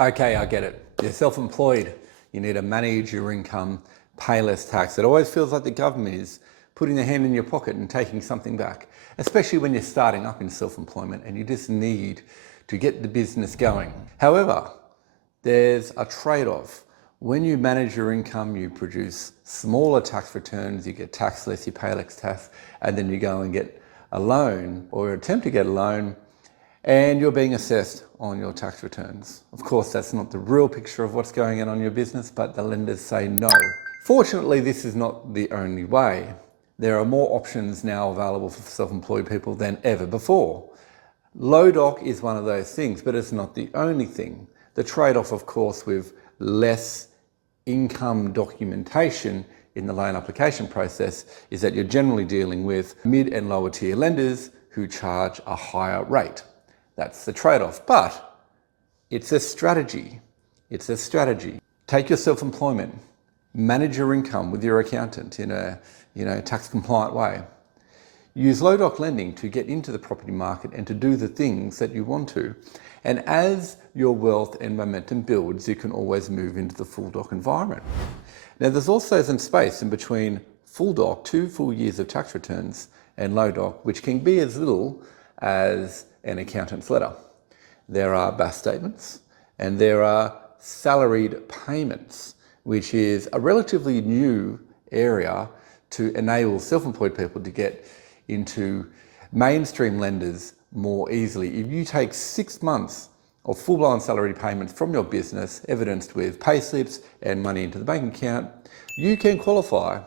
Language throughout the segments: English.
Okay, I get it. You're self-employed. You need to manage your income, pay less tax. It always feels like the government is putting their hand in your pocket and taking something back, especially when you're starting up in self-employment and you just need to get the business going. However, there's a trade-off. When you manage your income, you produce smaller tax returns, you get taxed less, you pay less tax, and then you go and get a loan or attempt to get a loan, and you're being assessed on your tax returns. Of course, that's not the real picture of what's going on in your business, but the lenders say no. Fortunately, this is not the only way. There are more options now available for self-employed people than ever before. LODOC is one of those things, but it's not the only thing. The trade-off, of course, with less income documentation in the loan application process is that you're generally dealing with mid and lower tier lenders who charge a higher rate. That's the trade-off, but it's a strategy. It's a strategy. Take your self-employment, manage your income with your accountant in a tax compliant way. Use LODOC lending to get into the property market and to do the things that you want to. And as your wealth and momentum builds, you can always move into the full doc environment. Now, there's also some space in between full doc, 2 full years of tax returns, and LODOC, which can be as little as an accountant's letter. There are BAS statements and there are salaried payments, which is a relatively new area to enable self-employed people to get into mainstream lenders more easily. If you take 6 months of full-blown salary payments from your business, evidenced with pay slips and money into the bank account, you can qualify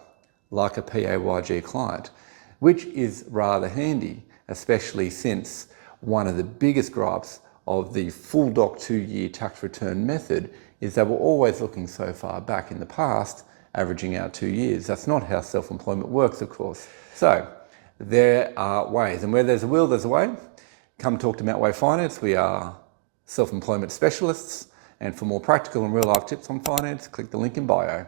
like a PAYG client, which is rather handy, especially since one of the biggest gripes of the full doc 2-year tax return method is that we're always looking so far back in the past, averaging out 2 years. That's not how self-employment works, of course. So there are ways, and where there's a will, there's a way. Come talk to Mountway Finance. We are self-employment specialists, and for more practical and real-life tips on finance, click the link in bio.